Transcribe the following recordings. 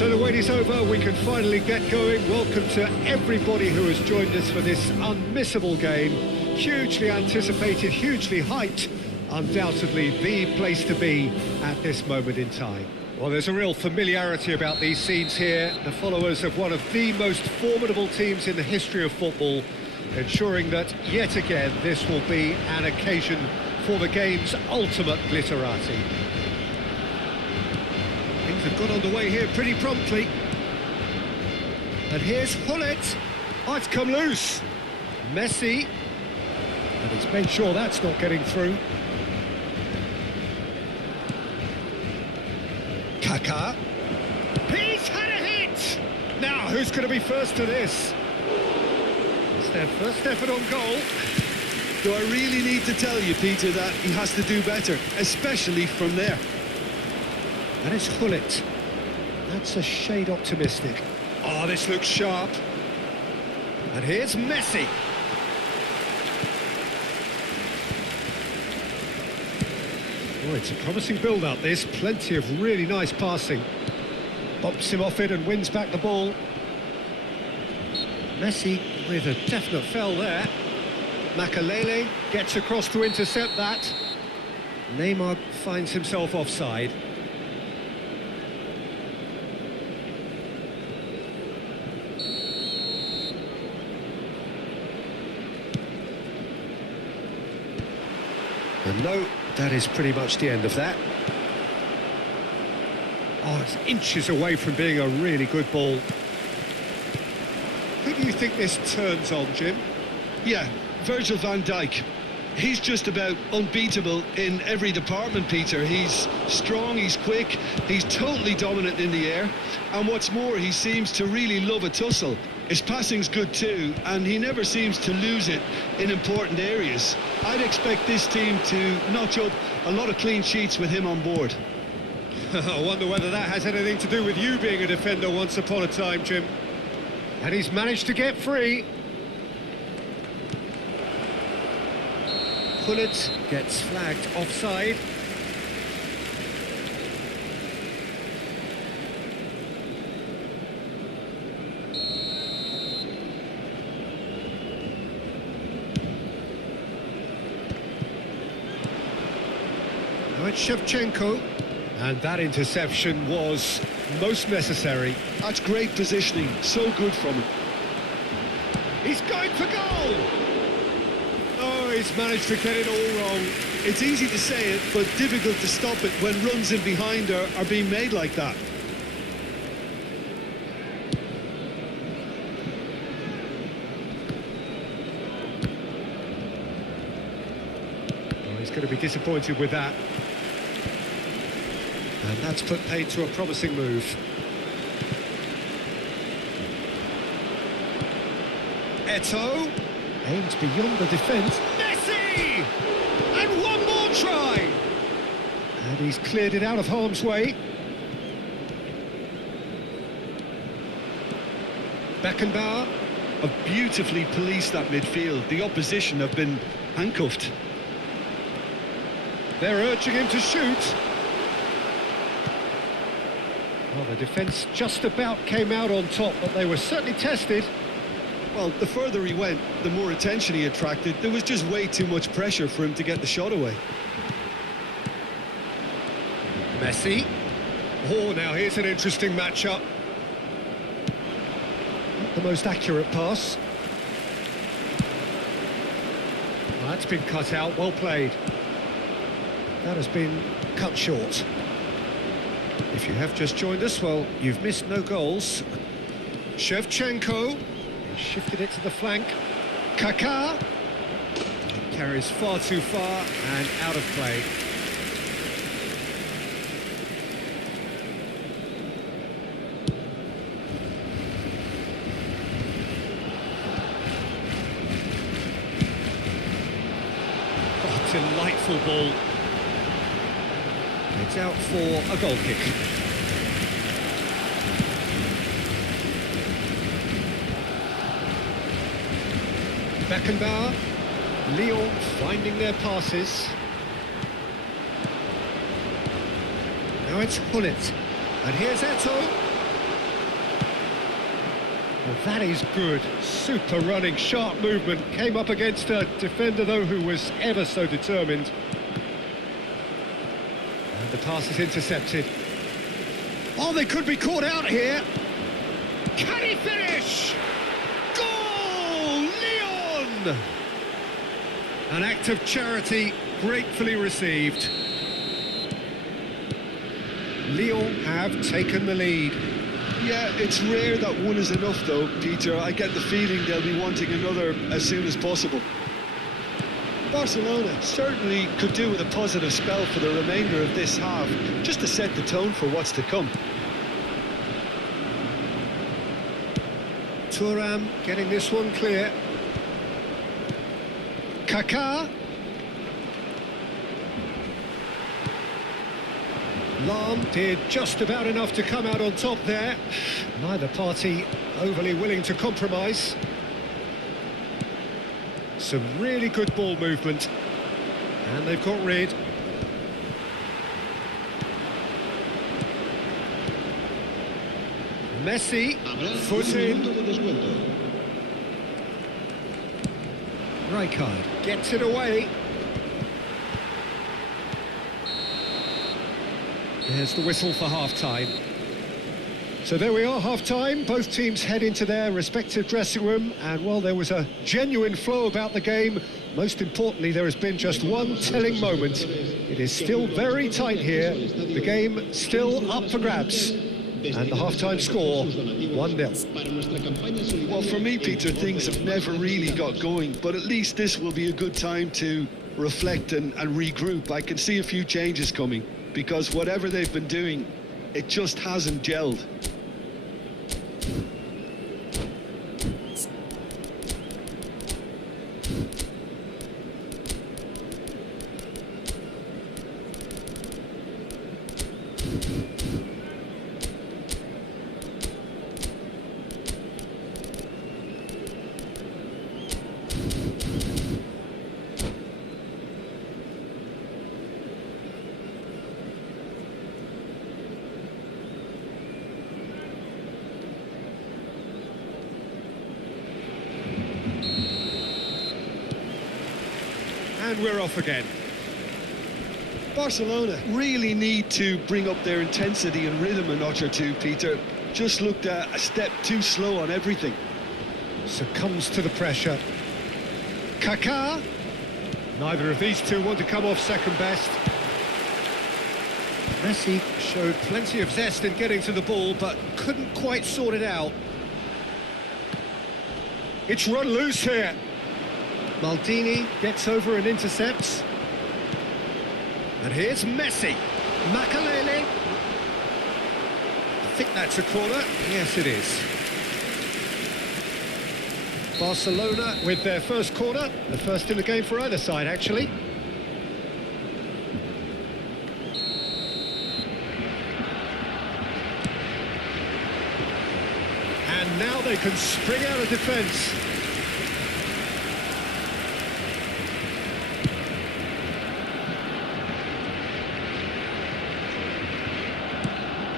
So the wait is over, we can finally get going. Welcome to everybody who has joined us for this unmissable game. Hugely anticipated, hugely hyped, undoubtedly the place to be at this moment in time. Well, there's a real familiarity about these scenes here. The followers of one of the most formidable teams in the history of football, ensuring that, yet again, this will be an occasion for the game's ultimate glitterati. Things have got underway here pretty promptly. And here's Hullet. Oh, it's come loose. Messi. And he's made sure that's not getting through. Kaká. He's had a hit! Now, who's going to be first to this? It's their first effort on goal. Do I really need to tell you, Peter, that he has to do better, especially from there? And it's Hullet. That's a shade optimistic. Oh, this looks sharp. And here's Messi. Oh, it's a promising build-up, this. Plenty of really nice passing. Bops him off it and wins back the ball. Messi with a definite foul there. Makalele gets across to intercept that. Neymar finds himself offside. And no, that is pretty much the end of that. Oh, it's inches away from being a really good ball. Who do you think this turns on, Jim? Yeah, Virgil van Dijk. He's just about unbeatable in every department, Peter. He's strong, he's quick, he's totally dominant in the air. And what's more, he seems to really love a tussle. His passing's good too, and he never seems to lose it in important areas. I'd expect this team to notch up a lot of clean sheets with him on board. I wonder whether that has anything to do with you being a defender once upon a time, Jim. And he's managed to get free. Hullet gets flagged offside. Now it's Shevchenko. And that interception was most necessary. That's great positioning, so good from him. He's going for goal! Oh, he's managed to get it all wrong. It's easy to say it, but difficult to stop it when runs in behind are being made like that. Oh, he's going to be disappointed with that. And that's put paid to a promising move. Eto'o aims beyond the defence. Messi! And one more try! And he's cleared it out of harm's way. Beckenbauer. Have beautifully policed that midfield. The opposition have been handcuffed. They're urging him to shoot. Well, the defence just about came out on top, but they were certainly tested. Well, the further he went, the more attention he attracted. There was just way too much pressure for him to get the shot away. Messi. Oh, now here's an interesting matchup. Not the most accurate pass. Well, that's been cut out, well played. That has been cut short. If you have just joined us, well, you've missed no goals. Shevchenko. He shifted it to the flank. Kaká. It carries far too far and out of play. Oh, delightful ball. It's out for a goal kick. Beckenbauer. Lyon finding their passes. Now it's Hullet. And here's Eto'o. Well, that is good. Super running, sharp movement. Came up against a defender, though, who was ever so determined. And the pass is intercepted. Oh, they could be caught out here. Can he finish? Goal! Lyon! An act of charity gratefully received. Lyon have taken the lead. Yeah, it's rare that one is enough though, Peter. I get the feeling they'll be wanting another as soon as possible. Barcelona certainly could do with a positive spell for the remainder of this half, just to set the tone for what's to come. Thuram getting this one clear. Kaká. Lahm did just about enough to come out on top there. Neither party overly willing to compromise. Some really good ball movement. And they've got rid. Messi, foot in. Rijkaard gets it away. There's the whistle for half-time. So there we are, half-time. Both teams head into their respective dressing room, and while there was a genuine flow about the game, most importantly, there has been just one telling moment. It is still very tight here. The game still up for grabs. And the half-time score, 1-0. Well, for me, Peter, things have never really got going, but at least this will be a good time to reflect and regroup. I can see a few changes coming, because whatever they've been doing, it just hasn't gelled. And we're off again. Barcelona really need to bring up their intensity and rhythm a notch or two, Peter. Just looked a step too slow on everything. Succumbs to the pressure. Kaká. Neither of these two want to come off second best. Messi showed plenty of zest in getting to the ball, but couldn't quite sort it out. It's run loose here. Maldini gets over and intercepts. And here's Messi. Makalele. I think that's a corner. Yes, it is. Barcelona with their first corner. The first in the game for either side, actually. And now they can spring out of defence.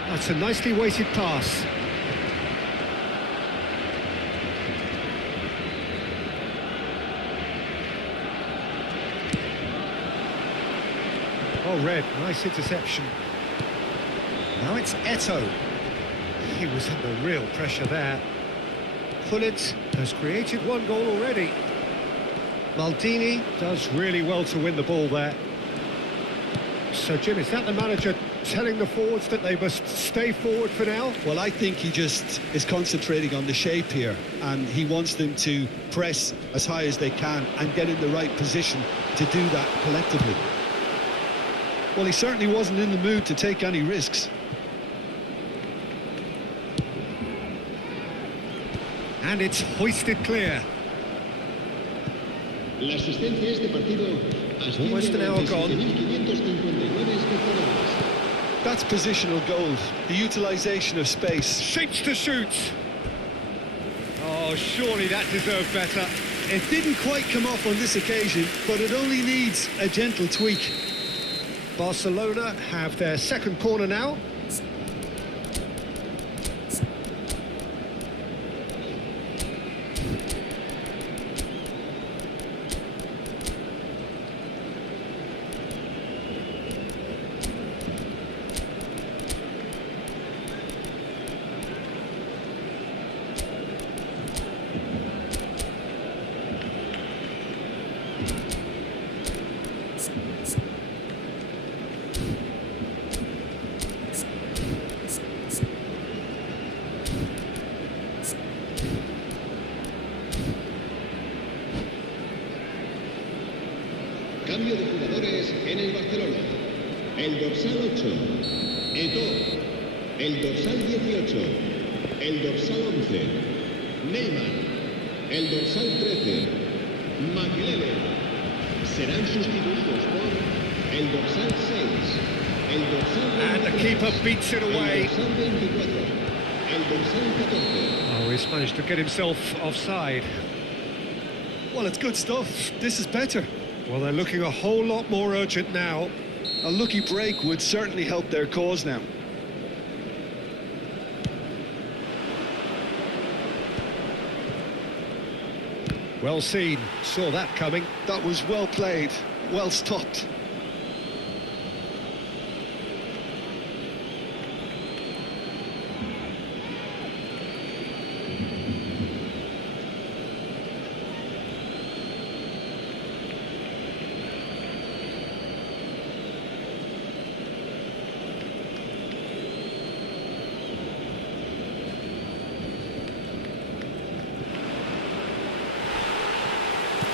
That's a nicely weighted pass. Oh, Red, nice interception. Now it's Eto'o. He was under real pressure there. Pullet has created one goal already. Maldini does really well to win the ball there. So, Jim, is that the manager telling the forwards that they must stay forward for now? Well, I think he just is concentrating on the shape here, and he wants them to press as high as they can and get in the right position to do that collectively. Well, he certainly wasn't in the mood to take any risks. And it's hoisted clear. Almost an hour gone. That's positional gold, the utilisation of space. Shapes to shoot. Oh, surely that deserved better. It didn't quite come off on this occasion, but it only needs a gentle tweak. Barcelona have their second corner now. el dorsal 8, Eto'o, el dorsal 18, el dorsal 11, Neymar, el dorsal 13, Makelele, serán sustituidos por el dorsal 6, el dorsal 23, And the keeper beats it away. el dorsal 24, el dorsal 14. Oh, he's managed to get himself offside. Well, it's good stuff. This is better. Well, they're looking a whole lot more urgent now. A lucky break would certainly help their cause now. Well seen, saw that coming. That was well played, well stopped.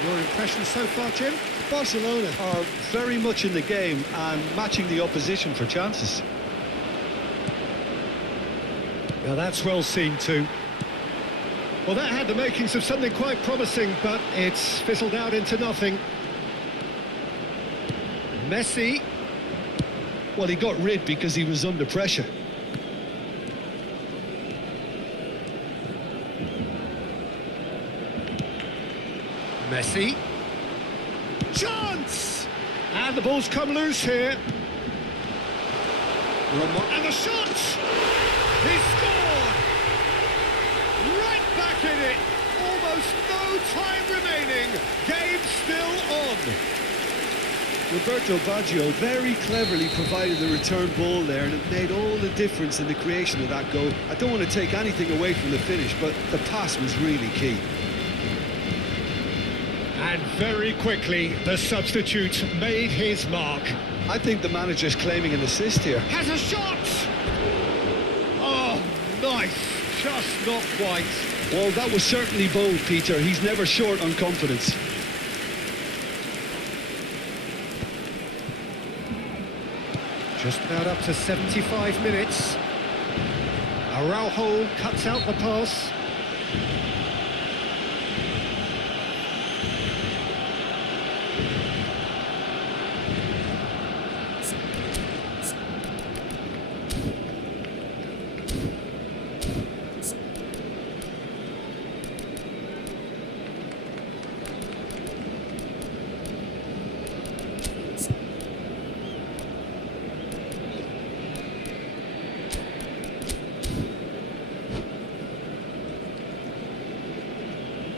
Your impression so far, Jim? Barcelona are very much in the game and matching the opposition for chances. Now that's well seen too. Well, that had the makings of something quite promising, but it's fizzled out into nothing. Messi. Well, he got rid because he was under pressure. Messi. Chance! And the ball's come loose here. And the shot! He scored! Right back in it! Almost no time remaining. Game still on. Roberto Baggio very cleverly provided the return ball there, and it made all the difference in the creation of that goal. I don't want to take anything away from the finish, but the pass was really key. And very quickly, the substitute made his mark. I think the manager's claiming an assist here. Has a shot! Oh, nice. Just not quite. Well, that was certainly bold, Peter. He's never short on confidence. Just about up to 75 minutes. Araujo cuts out the pass.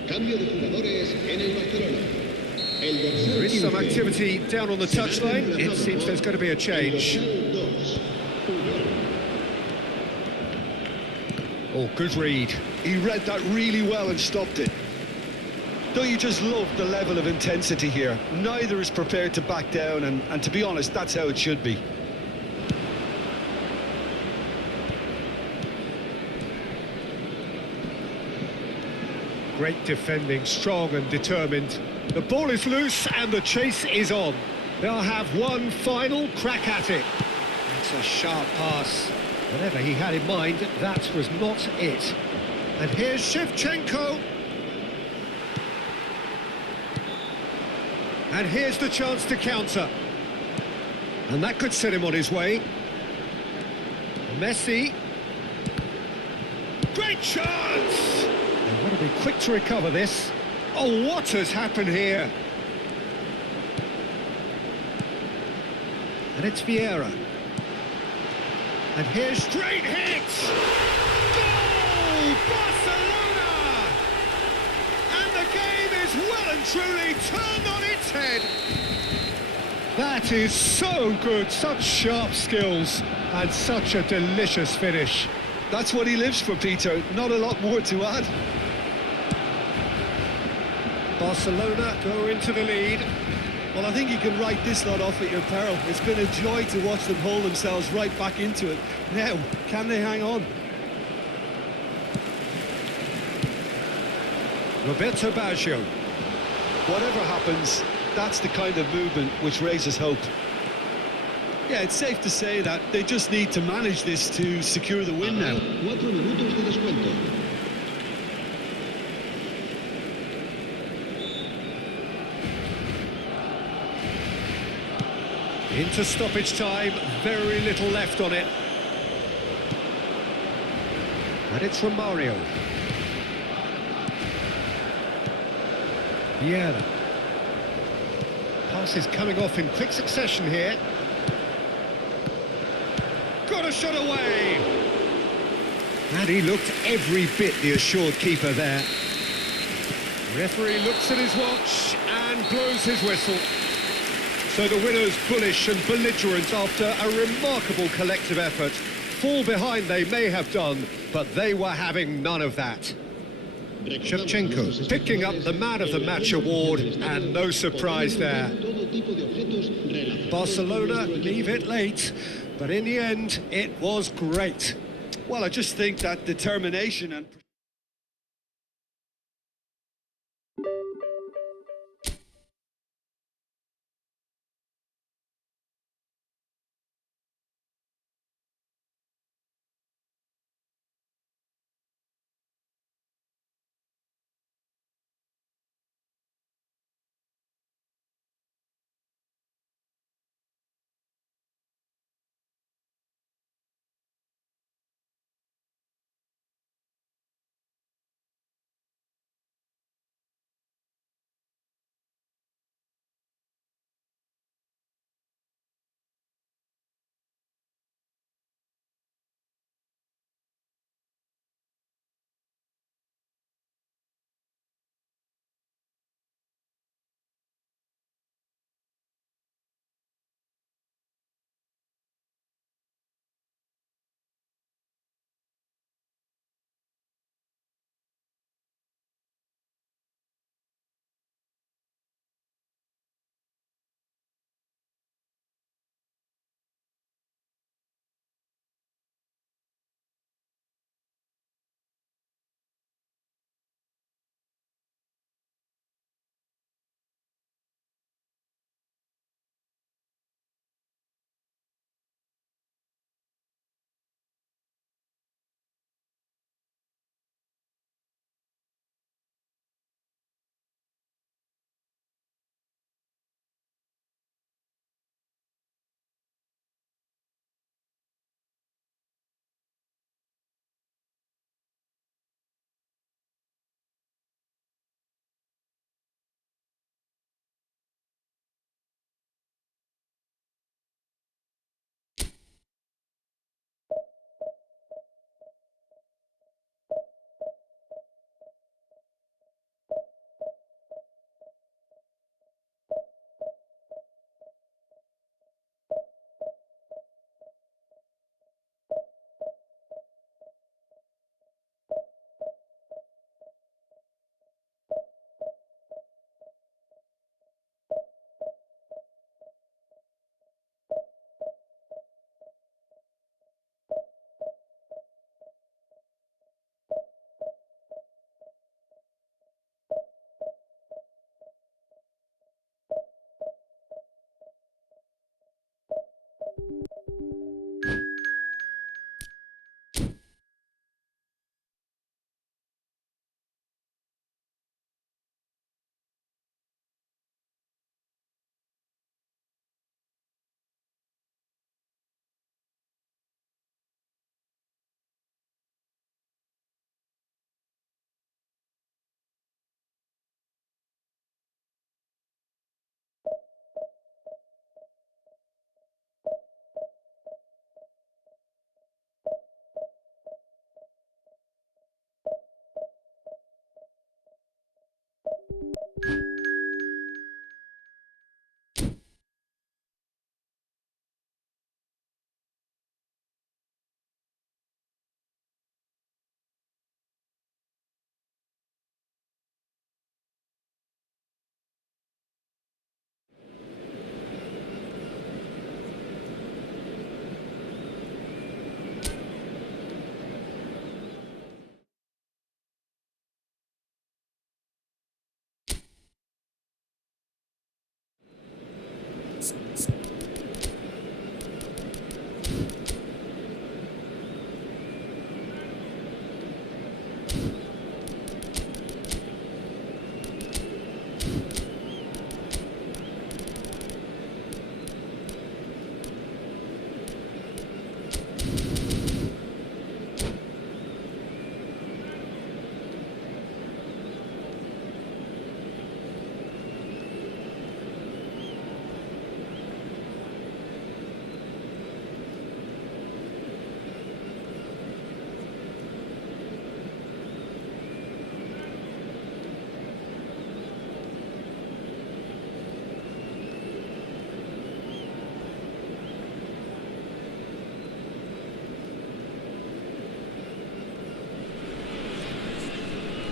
Cambio de jugadores en el Barcelona. El dorsal There is some 15, activity down on the touchline. It seems there's going to be a change. el dorsal 2, Oh, good read. He read that really well and stopped it. Don't you just love the level of intensity here? Neither is prepared to back down, and to be honest, that's how it should be. Great defending, strong and determined. The ball is loose and the chase is on. They'll have one final crack at it. It's a sharp pass. Whatever he had in mind, that was not it. And here's Shevchenko. And here's the chance to counter. And that could set him on his way. Messi. Great chance! They've got to be quick to recover this. Oh, what has happened here? And it's Vieira. And here's straight hits! Goal! Barcelona! And the game is well and truly turned on its head. That is so good, such sharp skills, and such a delicious finish. That's what he lives for, Peter. Not a lot more to add. Barcelona go into the lead. Well, I think you can write this lot off at your peril. It's been a joy to watch them hold themselves right back into it. Now, can they hang on? Roberto Baggio. Whatever happens, that's the kind of movement which raises hope. Yeah, it's safe to say that they just need to manage this to secure the win now. 4 minutos de descuento. Into stoppage time, very little left on it. And it's from Mario. Vieira. Pass is coming off in quick succession here. Got a shot away! And he looked every bit the assured keeper there. Referee looks at his watch and blows his whistle. So the winners bullish and belligerent after a remarkable collective effort. Fall behind they may have done, but they were having none of that. Shevchenko picking up the Man of the Match award, and no surprise there. Barcelona leave it late, but in the end, it was great. Well, I just think that determination and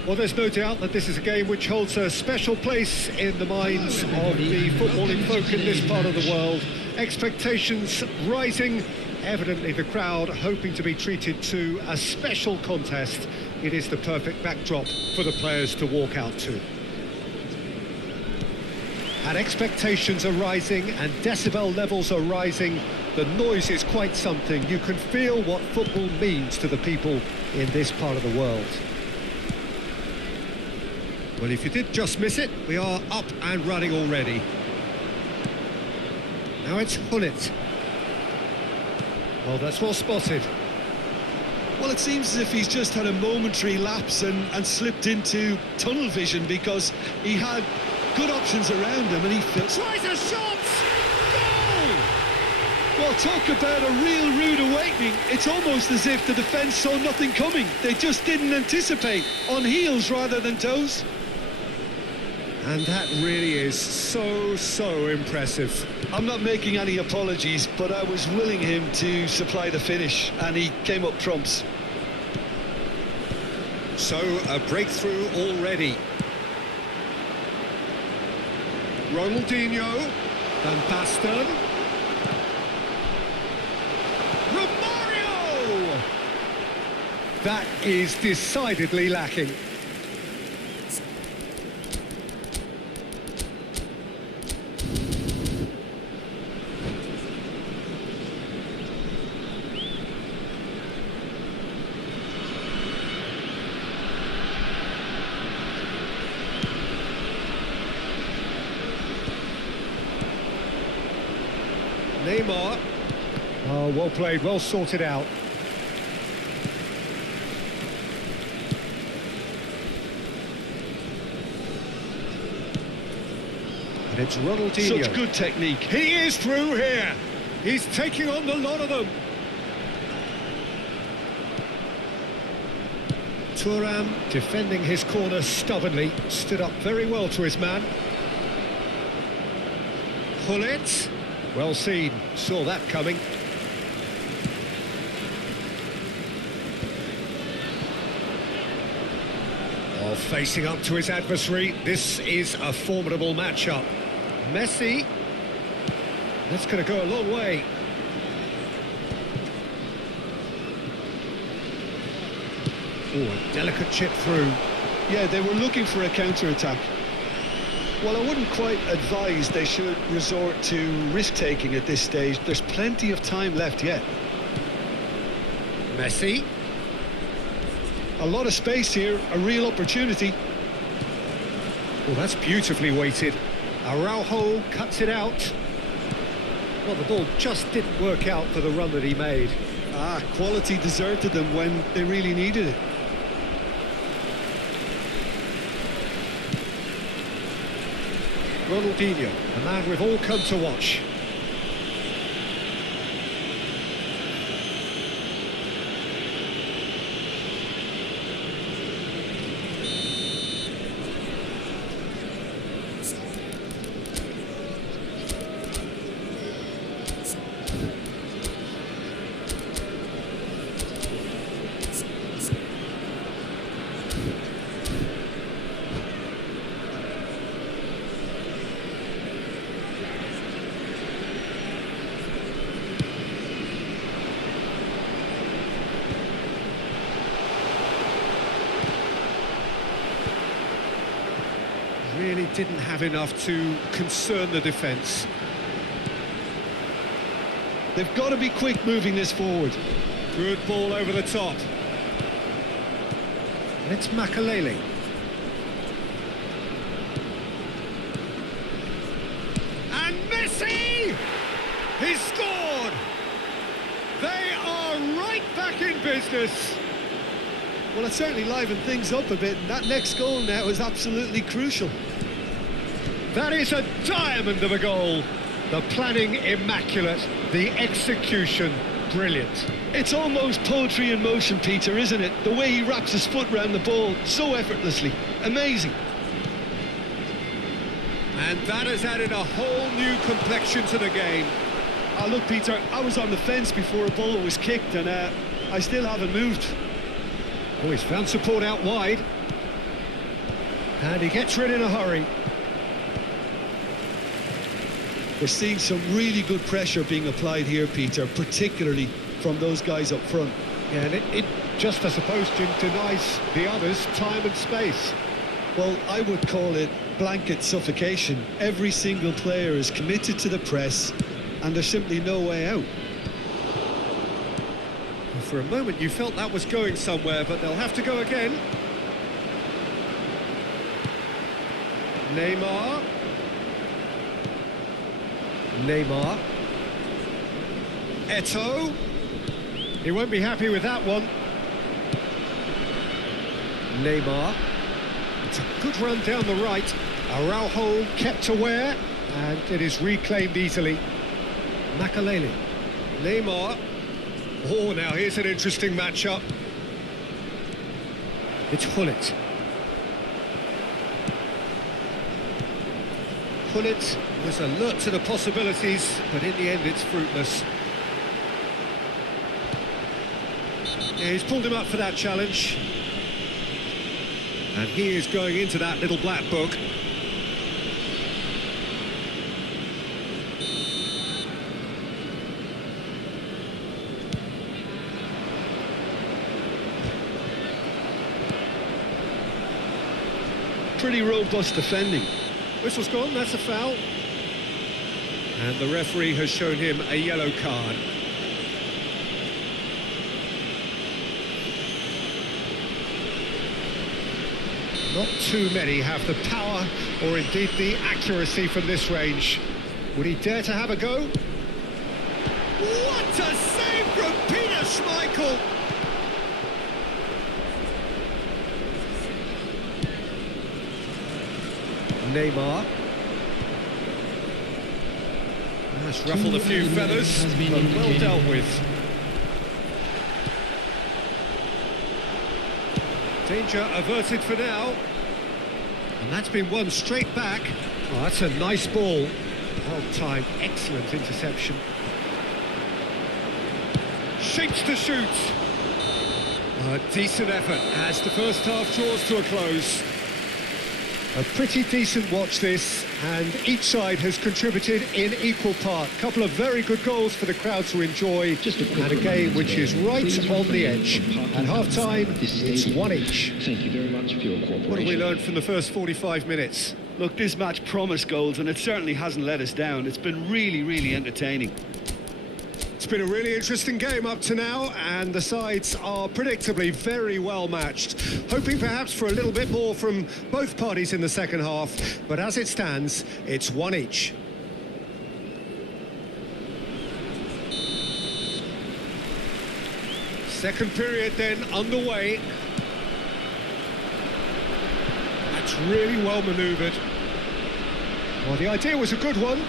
Well, there's no doubt that this is a game which holds a special place in the minds of the footballing folk in this part of the world. Expectations rising, evidently the crowd hoping to be treated to a special contest. It is the perfect backdrop for the players to walk out to. And expectations are rising and decibel levels are rising. The noise is quite something. You can feel what football means to the people in this part of the world. Well, if you did just miss it, we are up and running already. Now it's Hullet. Well, that's well spotted. Well, it seems as if he's just had a momentary lapse and slipped into tunnel vision, because he had good options around him and he Tries a shot! Goal! Well, talk about a real rude awakening. It's almost as if the defence saw nothing coming. They just didn't anticipate, on heels rather than toes. And that really is so impressive. I'm not making any apologies, but I was willing him to supply the finish, and he came up trumps. So, a breakthrough already. Ronaldinho, Van Basten. Romario! That is decidedly lacking. Neymar. Oh, well played, well sorted out. And it's Ronaldinho. Such good technique. He is through here. He's taking on the lot of them. Thuram defending his corner stubbornly, stood up very well to his man. Hullet. Well seen, saw that coming. Oh, facing up to his adversary, this is a formidable matchup. Messi, that's going to go a long way. Oh, a delicate chip through. Yeah, they were looking for a counter-attack. Well, I wouldn't quite advise they should resort to risk-taking at this stage. There's plenty of time left yet. Messi. A lot of space here, a real opportunity. Well, that's beautifully weighted. Araujo cuts it out. Well, the ball just didn't work out for the run that he made. Quality deserted them when they really needed it. Ronaldinho, a man we've all come to watch. Really didn't have enough to concern the defence. They've got to be quick moving this forward. Good ball over the top. And it's Makalele. And Messi! He's scored! They are right back in business. Well, it certainly livened things up a bit, and that next goal now is absolutely crucial. That is a diamond of a goal. The planning immaculate, the execution brilliant. It's almost poetry in motion, Peter, isn't it? The way he wraps his foot round the ball so effortlessly. Amazing. And that has added a whole new complexion to the game. Look, Peter, I was on the fence before a ball was kicked, and I still haven't moved. Oh, he's found support out wide. And he gets rid in a hurry. We're seeing some really good pressure being applied here, Peter, particularly from those guys up front. Yeah, and it just, I suppose, Jim, denies the others time and space. Well, I would call it blanket suffocation. Every single player is committed to the press, and there's simply no way out. For a moment you felt that was going somewhere, but they'll have to go again. Neymar. Eto'o. He won't be happy with that one. Neymar. It's a good run down the right. Araujo kept aware, and it is reclaimed easily. Makalele. Neymar. Oh, now here's an interesting matchup. It's Hullet. Hullet was alert to the possibilities, but in the end it's fruitless. Yeah, he's pulled him up for that challenge. And he is going into that little black book. Pretty robust defending. Whistle's gone, that's a foul. And the referee has shown him a yellow card. Not too many have the power or indeed the accuracy from this range. Would he dare to have a go? What a save from Peter Schmeichel! Neymar. That's ruffled a few feathers, but well dealt with. Danger averted for now. And that's been won straight back. Oh, that's a nice ball. Well timed, excellent interception. Shapes to shoot. A decent effort as the first half draws to a close. A pretty decent watch this, and each side has contributed in equal part. A couple of very good goals for the crowd to enjoy, and a game which is right on the edge. At half-time, it's one each. Thank you very much for your cooperation. What have we learned from the first 45 minutes? Look, this match promised goals, and it certainly hasn't let us down. It's been really, really entertaining. It's been a really interesting game up to now, and the sides are predictably very well matched. Hoping perhaps for a little bit more from both parties in the second half, but as it stands, it's one each. Second period then underway. That's really well manoeuvred. Well, the idea was a good one.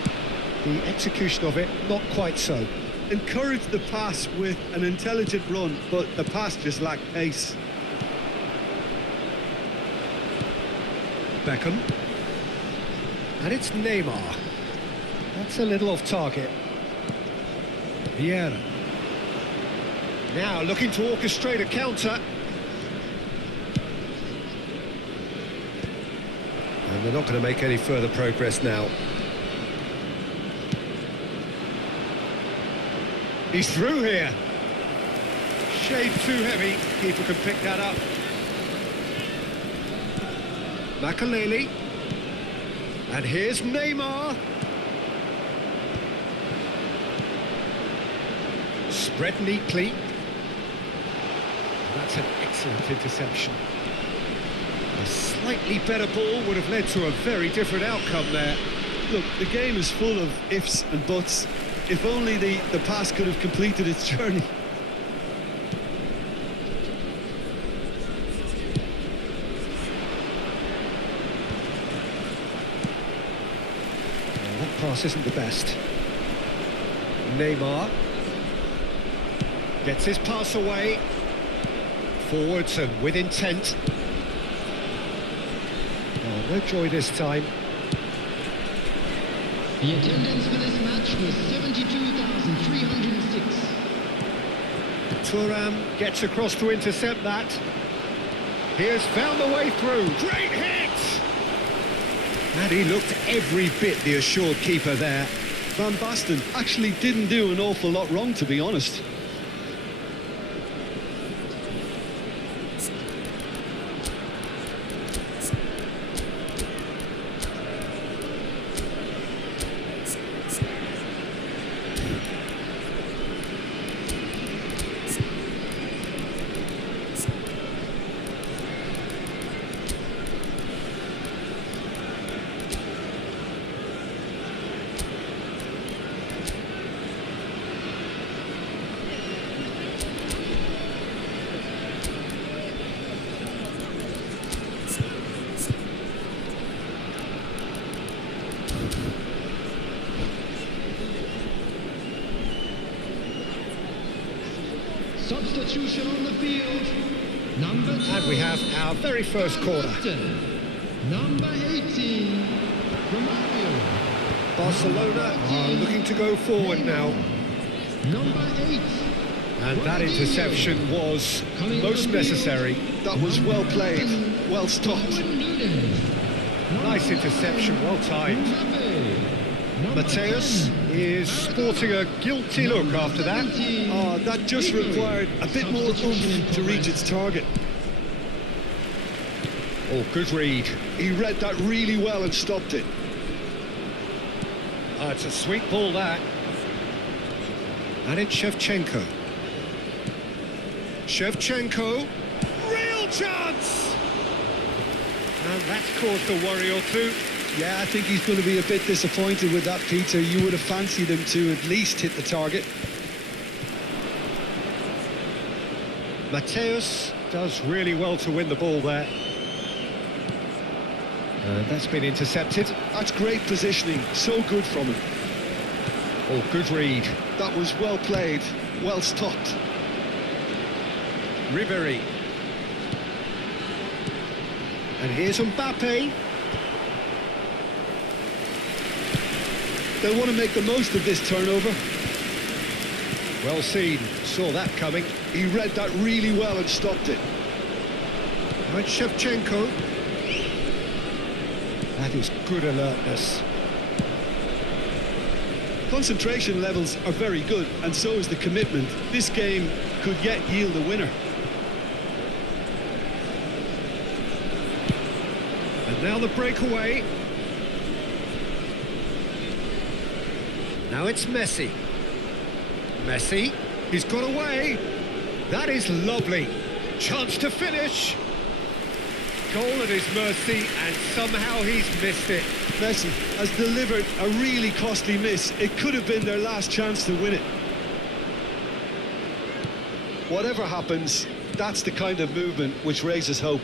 The execution of it, not quite so. Encouraged the pass with an intelligent run, but the pass just lacked pace. Beckham. And it's Neymar. That's a little off target. Vieira. Now looking to orchestrate a counter. And they're not going to make any further progress now. He's through here. Shade too heavy. Keeper can pick that up. Makalele. And here's Neymar. Spread neatly. That's an excellent interception. A slightly better ball would have led to a very different outcome there. Look, the game is full of ifs and buts. If only the pass could have completed its journey. Well, that pass isn't the best. Neymar gets his pass away. Forwards and with intent. Oh, no joy this time. The attendance for this match was 72,306. Thuram gets across to intercept that. Here's found the way through. Great hit! And he looked every bit the assured keeper there. Van Basten actually didn't do an awful lot wrong, to be honest. Substitution on the field. Number 12. And we have our very first corner. Number 18. Romario. Barcelona are looking to go forward now. Number 8. And that interception was most necessary. That was well played, well stopped. Nice interception, well timed. Mateus is sporting a guilty look after that. Oh, that just required a bit more oomph to reach its target. Oh, good read. He read that really well and stopped it. It's a sweet ball, that. And it's Shevchenko. Shevchenko. Real chance! And that's caused a worry or two. Yeah, I think he's going to be a bit disappointed with that, Peter. You would have fancied him to at least hit the target. Mateus does really well to win the ball there. That's been intercepted. That's great positioning, so good from him. Oh, good read. That was well played, well stopped. Ribéry. And here's Mbappe. They'll want to make the most of this turnover. Well seen, saw that coming. He read that really well and stopped it. Right, Shevchenko. That is good alertness. Concentration levels are very good, and so is the commitment. This game could yet yield a winner. And now the breakaway. Now it's Messi. Messi, he's got away. That is lovely. Chance to finish. Goal at his mercy, and somehow he's missed it. Messi has delivered a really costly miss. It could have been their last chance to win it. Whatever happens, that's the kind of movement which raises hope.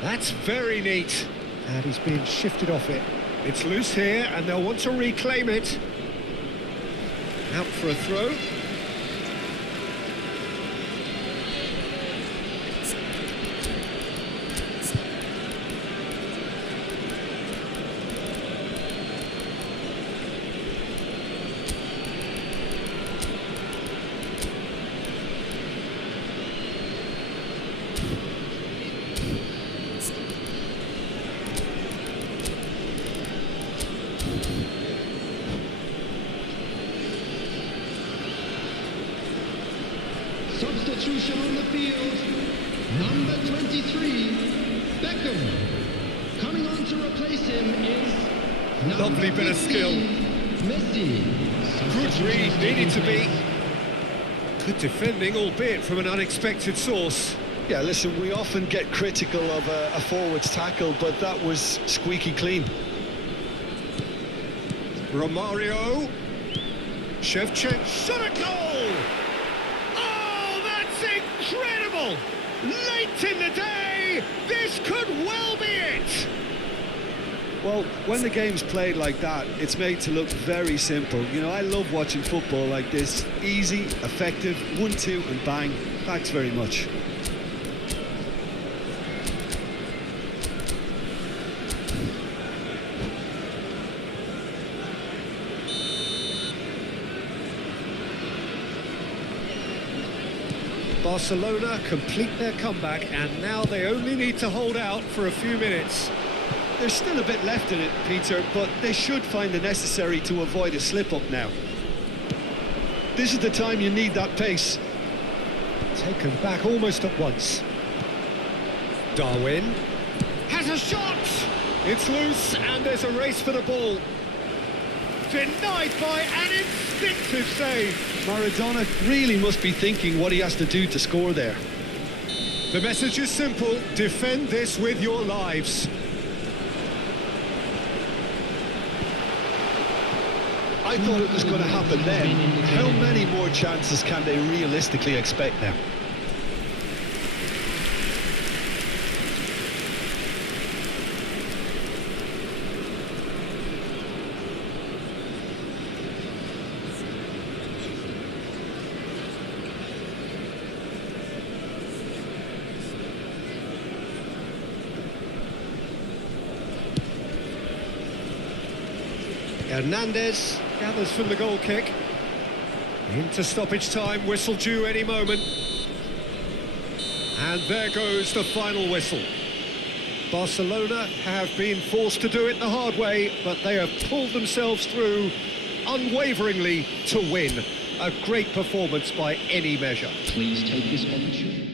That's very neat. And he's being shifted off it. It's loose here, and they'll want to reclaim it. Out for a throw. Substitution on the field. Number 23, Beckham. Coming on to replace him is Lovely bit of skill. Messi. Good read, needed to be. Good defending, albeit from an unexpected source. Yeah, listen, we often get critical of a forward's tackle, but that was squeaky clean. Romario. Shevchenko. Shot a goal! Oh, that's incredible! Late in the day, this could well be it! Well, when the game's played like that, it's made to look very simple. You know, I love watching football like this. Easy, effective, 1-2 and bang. Thanks very much. Barcelona complete their comeback, and now they only need to hold out for a few minutes. there's still a bit left in it, Peter, but they should find the necessary to avoid a slip-up now. This is the time you need that pace. Taken back almost at once. Darwin has a shot! It's loose and there's a race for the ball. Denied by an instinctive save. Maradona really must be thinking what he has to do to score there. The message is simple: defend this with your lives. I thought it was going to happen then. How many more chances can they realistically expect now? Hernandez gathers from the goal kick. Into stoppage time, whistle due any moment. And there goes the final whistle. Barcelona have been forced to do it the hard way, but they have pulled themselves through unwaveringly to win. A great performance by any measure. Please take this opportunity.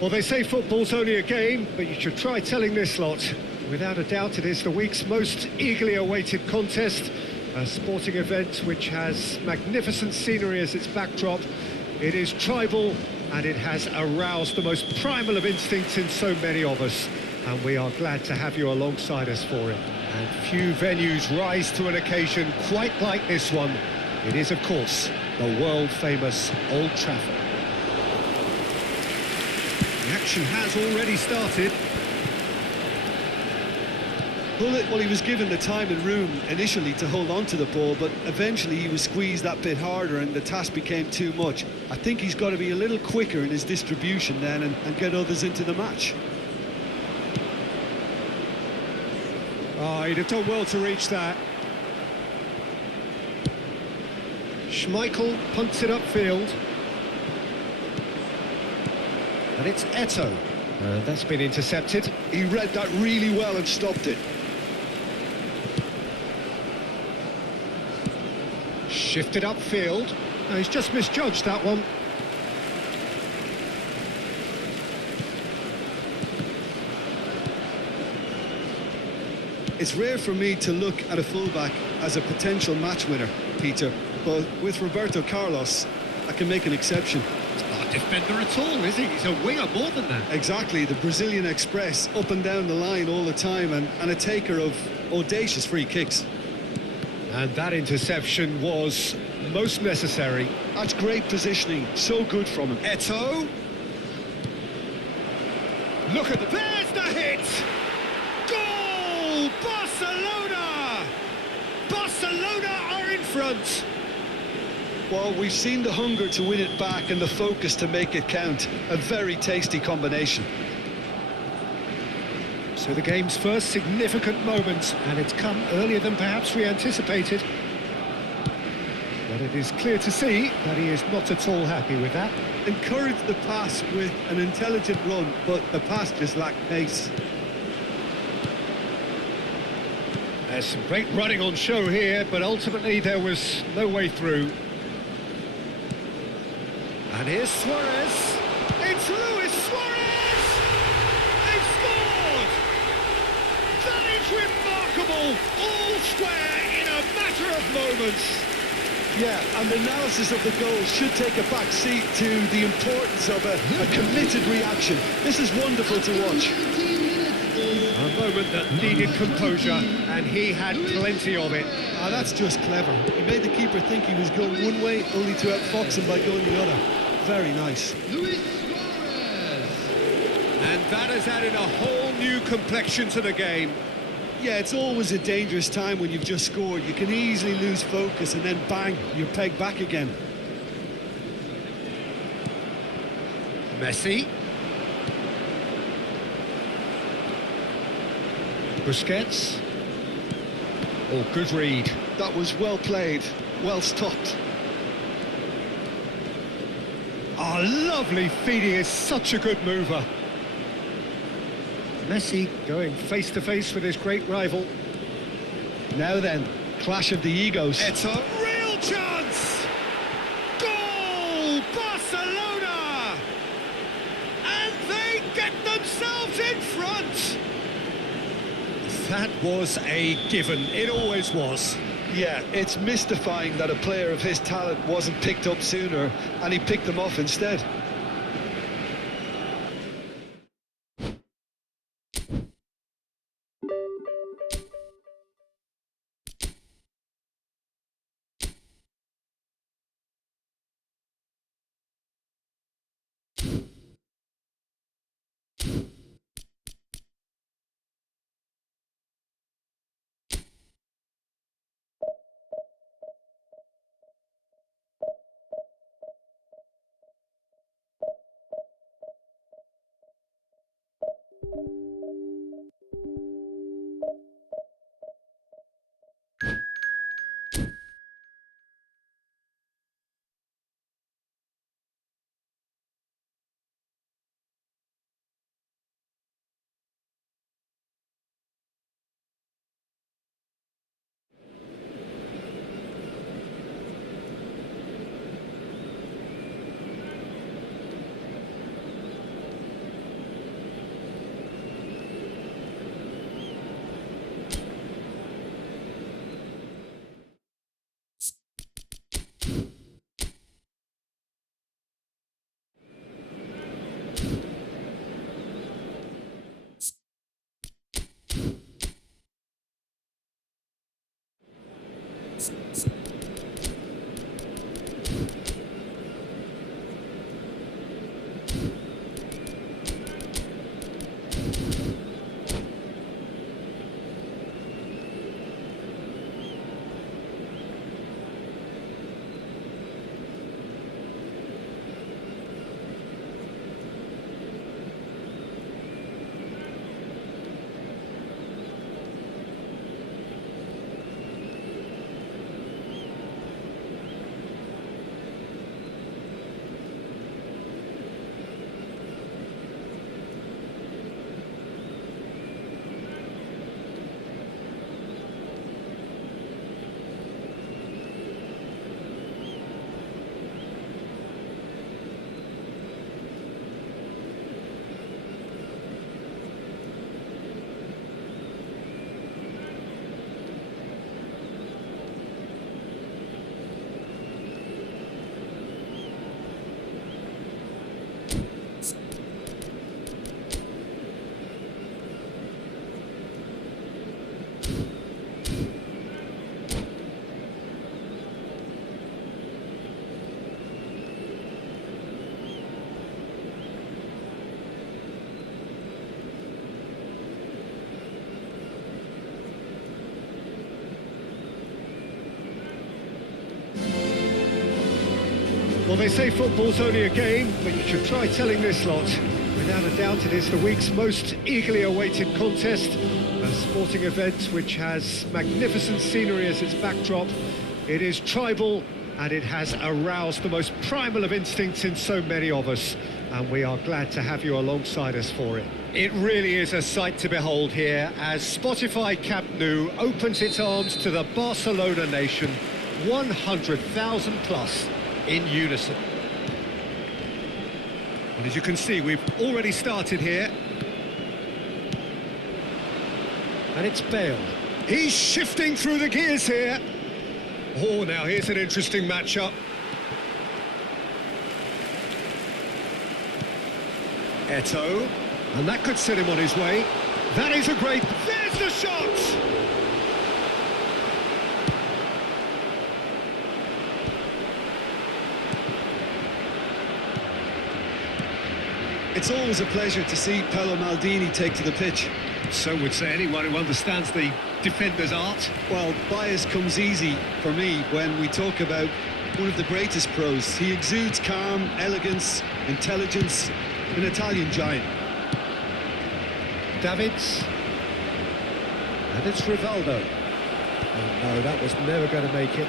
Well, they say football's only a game, but you should try telling this lot. Without a doubt, it is the week's most eagerly awaited contest, a sporting event which has magnificent scenery as its backdrop. It is tribal, and it has aroused the most primal of instincts in so many of us, and we are glad to have you alongside us for it. And few venues rise to an occasion quite like this one. It is, of course, the world-famous Old Trafford. The action has already started. Well, he was given the time and room initially to hold on to the ball, but eventually he was squeezed that bit harder and the task became too much. I think he's got to be a little quicker in his distribution then and get others into the match. Oh, he'd have done well to reach that. Schmeichel punts it upfield. And it's Eto'o. That's been intercepted. He read that really well and stopped it. Shifted upfield. No, he's just misjudged that one. It's rare for me to look at a fullback as a potential match winner, Peter, but with Roberto Carlos, I can make an exception. He's not a defender at all, is he? He's a winger more than that. Exactly, the Brazilian Express, up and down the line all the time, and a taker of audacious free kicks. And that interception was most necessary. That's great positioning, so good from him. Eto'o. Look at there's the hit! Goal! Barcelona! Barcelona are in front! Well, we've seen the hunger to win it back and the focus to make it count. A very tasty combination. So the game's first significant moment, and it's come earlier than perhaps we anticipated. But it is clear to see that he is not at all happy with that. Encouraged the pass with an intelligent run, but the pass just lacked pace. There's some great running on show here, but ultimately there was no way through. And here's Suarez. It's Luis Suarez! They've scored! That is remarkable! All square in a matter of moments. Yeah, and the analysis of the goal should take a back seat to the importance of a committed reaction. This is wonderful to watch. A moment that needed composure, and he had plenty of it. Ah, that's just clever. He made the keeper think he was going one way, only to outfox him by going the other. Very nice. Luis Suarez. And that has added a whole new complexion to the game. Yeah, it's always a dangerous time when you've just scored. You can easily lose focus and then bang, you're pegged back again. Messi. Busquets. Oh, good read. That was well played, well stopped. Oh, lovely feed. He is such a good mover. Messi going face-to-face with his great rival. Now then, clash of the egos. It's a real chance! Goal! Barcelona! And they get themselves in front! That was a given. It always was. Yeah, it's mystifying that a player of his talent wasn't picked up sooner, and he picked them off instead. Well, they say football's only a game, but you should try telling this lot. Without a doubt, it is the week's most eagerly awaited contest. A sporting event which has magnificent scenery as its backdrop. It is tribal, and it has aroused the most primal of instincts in so many of us. And we are glad to have you alongside us for it. It really is a sight to behold here as Spotify Camp Nou opens its arms to the Barcelona nation, 100,000 plus in unison. And as you can see, we've already started here. And it's Bale. He's shifting through the gears here. Oh, now here's an interesting matchup. Eto'o, and that could set him on his way. That is a great... There's the shot! It's always a pleasure to see Paolo Maldini take to the pitch. So would say anyone who understands the defender's art. Well, bias comes easy for me when we talk about one of the greatest pros. He exudes calm, elegance, intelligence, an Italian giant. Davids. And it's Rivaldo. Oh no, that was never going to make it.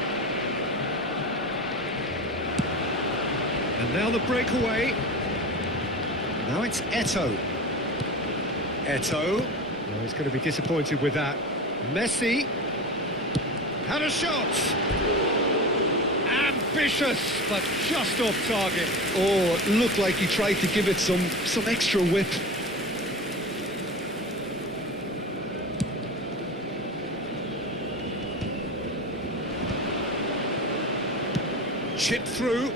And now the breakaway. Now it's Eto'o. Eto'o. Oh, he's going to be disappointed with that. Messi. Had a shot. Ambitious, but just off target. Oh, looked like he tried to give it some extra whip. Chip through.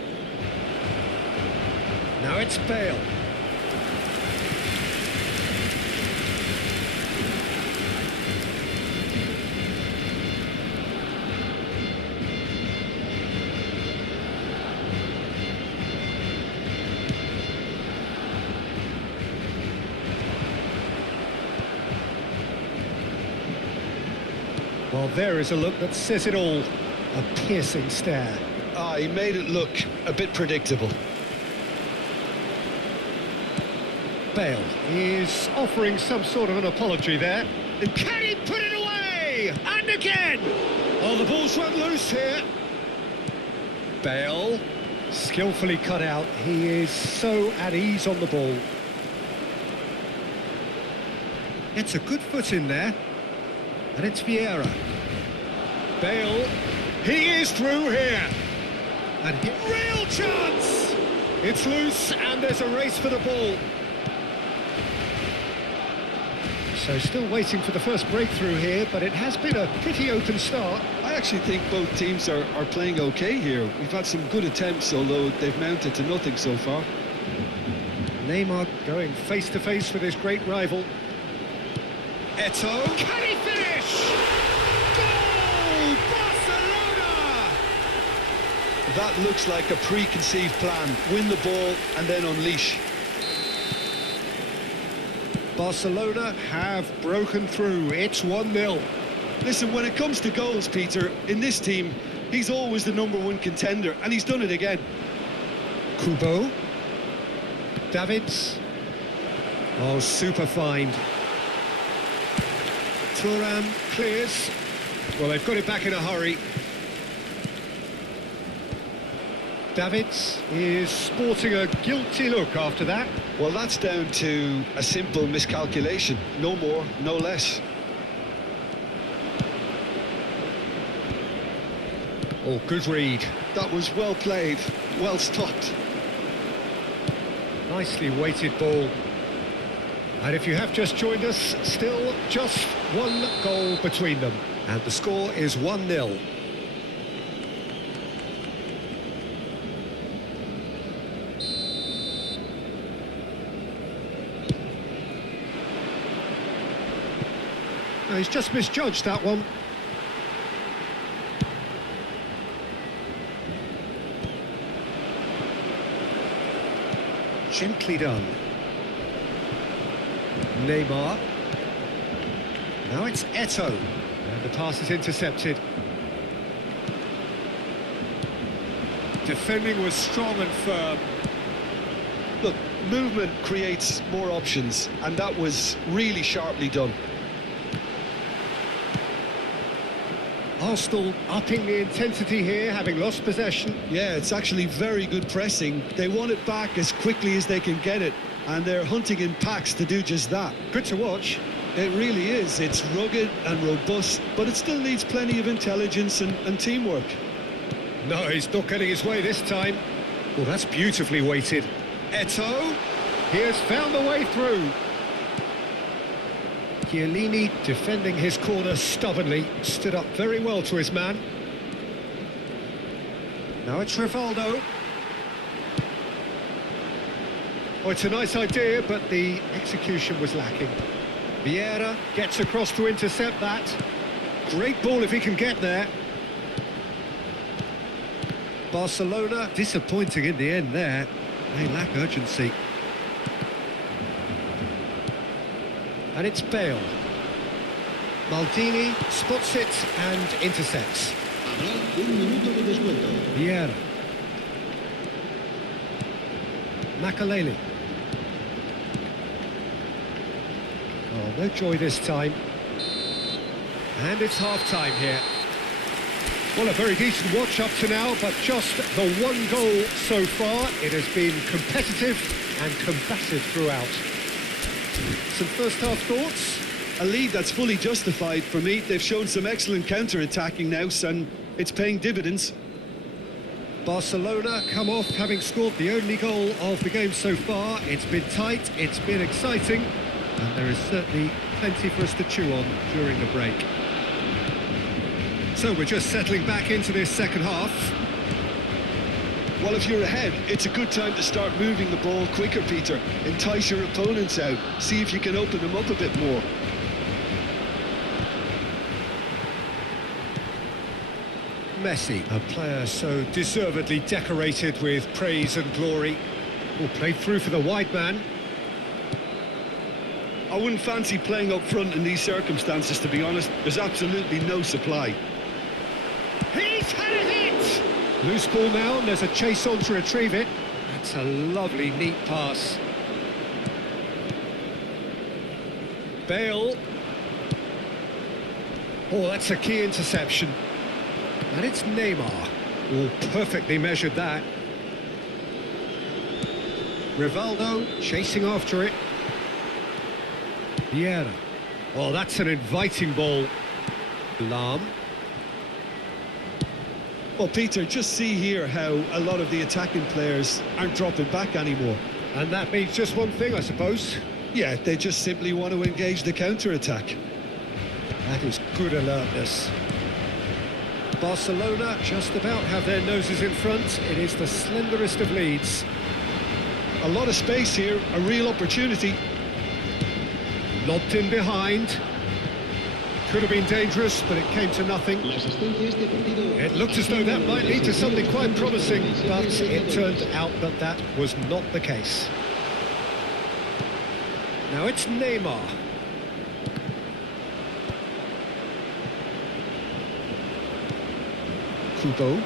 Now it's Bale. Well, there is a look that says it all. A piercing stare. Ah, he made it look a bit predictable. Bale is offering some sort of an apology there. And can he put it away? And again! Oh, the ball's run loose here. Bale, skillfully cut out. He is so at ease on the ball. It's a good foot in there. And it's Vieira. Bale, he is through here. And real chance! It's loose and there's a race for the ball. So still waiting for the first breakthrough here, but it has been a pretty open start. I actually think both teams are playing okay here. We've had some good attempts, although they've mounted to nothing so far. Neymar going face-to-face with his great rival. Eto'o. Can he finish? Goal! Barcelona! That looks like a preconceived plan. Win the ball and then unleash. Barcelona have broken through. It's 1-0. Listen, when it comes to goals, Peter, in this team, he's always the #1 contender, and he's done it again. Kubo. Davids. Oh, super find. Thuram clears. Well, they've got it back in a hurry. Davids is sporting a guilty look after that. Well, that's down to a simple miscalculation. No more, no less. Oh, good read. That was well played, well stopped. Nicely weighted ball. And if you have just joined us, still just one goal between them. And the score is 1-0. No, he's just misjudged that one. Gently done. Neymar. Now it's Eto'o. And the pass is intercepted. defending was strong and firm. Look, movement creates more options, and that was really sharply done. Arsenal upping the intensity here, having lost possession. Yeah, it's actually very good pressing. They want it back as quickly as they can get it, and they're hunting in packs to do just that. Good to watch. It really is. It's rugged and robust, but it still needs plenty of intelligence and teamwork. No, he's not getting his way this time. Well, that's beautifully weighted. Eto'o, he has found the way through. Chiellini defending his corner stubbornly, stood up very well to his man. Now it's Rivaldo. Oh, it's a nice idea, but the execution was lacking. Vieira gets across to intercept that. Great ball if he can get there. Barcelona disappointing in the end there. They lack urgency. And it's Bale. Maldini spots it and intercepts. Habrá un minuto de descuento. Vieira. Makaleli. Oh, no joy this time. And it's half-time here. Well, a very decent watch up to now, but just the one goal so far. It has been competitive and combative throughout. Some first-half thoughts? A lead that's fully justified for me. They've shown some excellent counter-attacking now, and it's paying dividends. Barcelona come off having scored the only goal of the game so far. It's been tight, it's been exciting, and there is certainly plenty for us to chew on during the break. So we're just settling back into this second half. Well, if you're ahead, it's a good time to start moving the ball quicker, Peter. Entice your opponents out. See if you can open them up a bit more. Messi, a player so deservedly decorated with praise and glory. Well, played through for the wide man. I wouldn't fancy playing up front in these circumstances, to be honest. There's absolutely no supply. He's had a hit! Loose ball now, and there's a chase on to retrieve it. That's a lovely, neat pass. Bale. Oh, that's a key interception. And it's Neymar. Oh, perfectly measured that. Rivaldo chasing after it. Vieira. Oh, that's an inviting ball. Lam. Well, Peter, just see here how a lot of the attacking players aren't dropping back anymore. And that means just one thing, I suppose. Yeah, they just simply want to engage the counter-attack. That is good alertness. Barcelona just about have their noses in front. It is the slenderest of leads. A lot of space here, a real opportunity. Lobbed in behind. Could have been dangerous, but it came to nothing. Las asistencias de partido. It looked as though that might lead to something quite promising, but it turned out that that was not the case. Now it's Neymar. Kubo.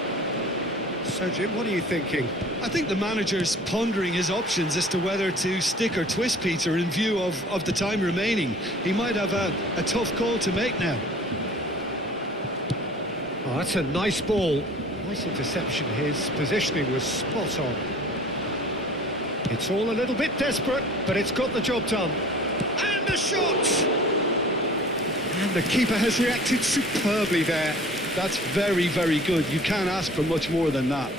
So, Jim, what are you thinking? I think the manager's pondering his options as to whether to stick or twist Peter in view of the time remaining. He might have a tough call to make now. Oh, that's a nice ball. Nice interception. His positioning was spot on. It's all a little bit desperate, but it's got the job done. And the shot! And the keeper has reacted superbly there. That's very, very good. You can't ask for much more than that.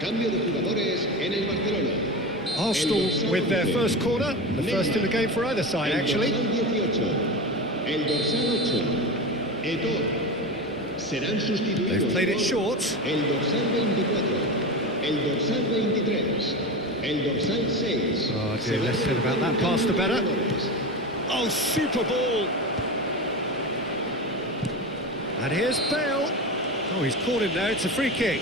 Cambio de jugadores en el Barcelona. Arsenal with their first corner, the first in the game for either side, actually. El dorsal 8, Eto'o. Serán sustituidos. They've played it short. El dorsal 24, el dorsal 23, el dorsal 6. Oh dear, less said about that pass the better. Oh, super ball. And here's Bale. Oh, he's caught him there, it's a free kick.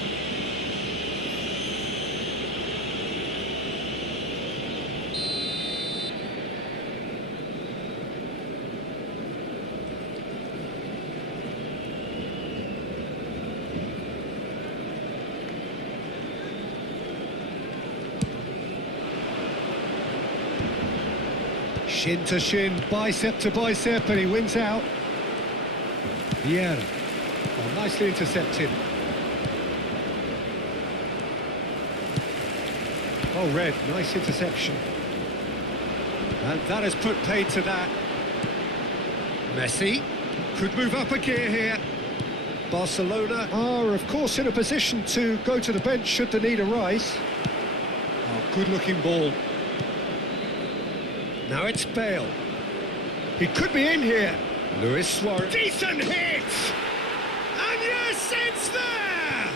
Shin to shin, bicep to bicep, and he wins out. Vieira. Oh, nicely intercepted. Oh, Red, nice interception. And that has put paid to that. Messi could move up a gear here. Barcelona are, of course, in a position to go to the bench should the need arise. Oh, good-looking ball. Now it's Bale. He could be in here. Luis Suarez. Decent hit! And yes, it's there!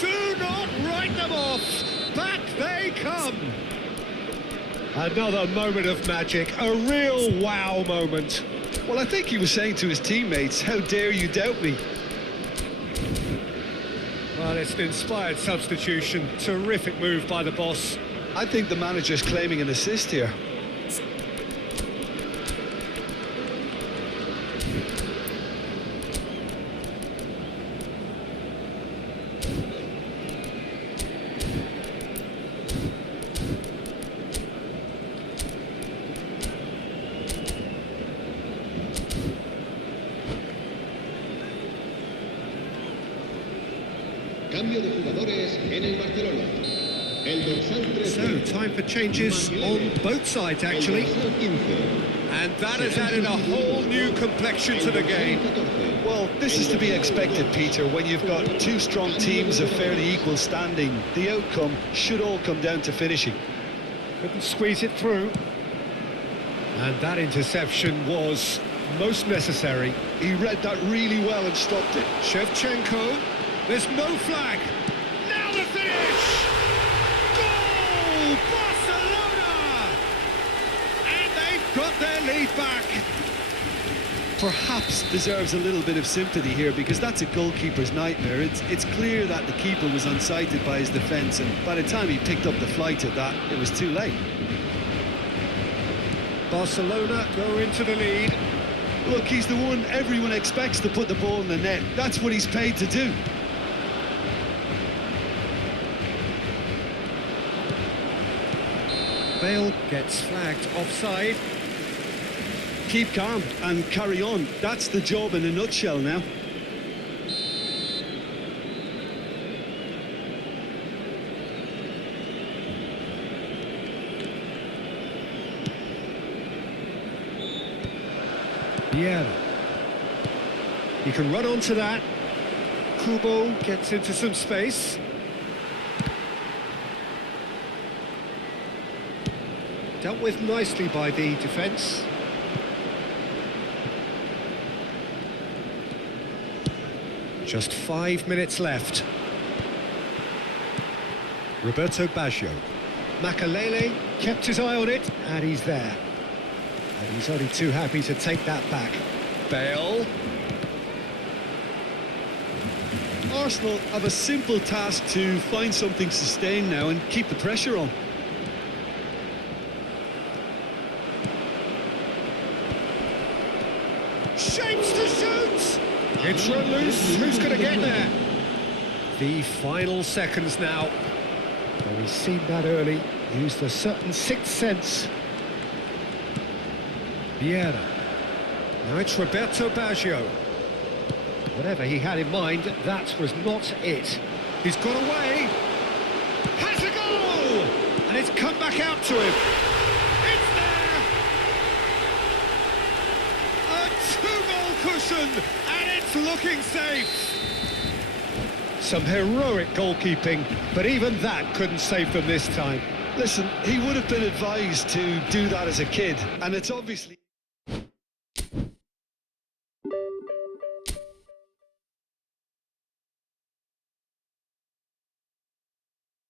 Do not write them off. Back they come. Another moment of magic. A real wow moment. Well, I think he was saying to his teammates, how dare you doubt me? Well, it's an inspired substitution. Terrific move by the boss. I think the manager's claiming an assist here. Cambio de jugadores en el Barcelona. El dorsal 13. So, time for changes on both sides, actually. El dorsal 15. And that has added a whole new complexion to the game. Well, this is to be expected, Peter, when you've got two strong teams of fairly equal standing. The outcome should all come down to finishing. Couldn't squeeze it through. And that interception was most necessary. He read that really well and stopped it. Shevchenko, there's no flag. Now the finish! Goal! Barcelona! And they've got their lead back. Perhaps deserves a little bit of sympathy here because that's a goalkeeper's nightmare. It's clear that the keeper was unsighted by his defence, and by the time he picked up the flight at that, it was too late. Barcelona go into the lead. Look, he's the one everyone expects to put the ball in the net. That's what he's paid to do. Bale gets flagged offside. Keep calm and carry on. That's the job in a nutshell now. Vieira. He can run onto that. Kubo gets into some space. Dealt with nicely by the defence. Just 5 minutes left. Roberto Baggio. Makalele kept his eye on it, and he's there. And he's only too happy to take that back. Bale. Arsenal have a simple task to find something sustained now and keep the pressure on. Shapes to shoot! It's run loose. Who's going to get there? The final seconds now. Well, we've seen that early. Used a certain sixth sense. Vieira. Now it's Roberto Baggio. Whatever he had in mind, that was not it. He's got away. Has a goal! And it's come back out to him. It's there! A two-goal cushion, and it's looking safe. Some heroic goalkeeping, but even that couldn't save them this time. Listen, he would have been advised to do that as a kid, and it's obviously...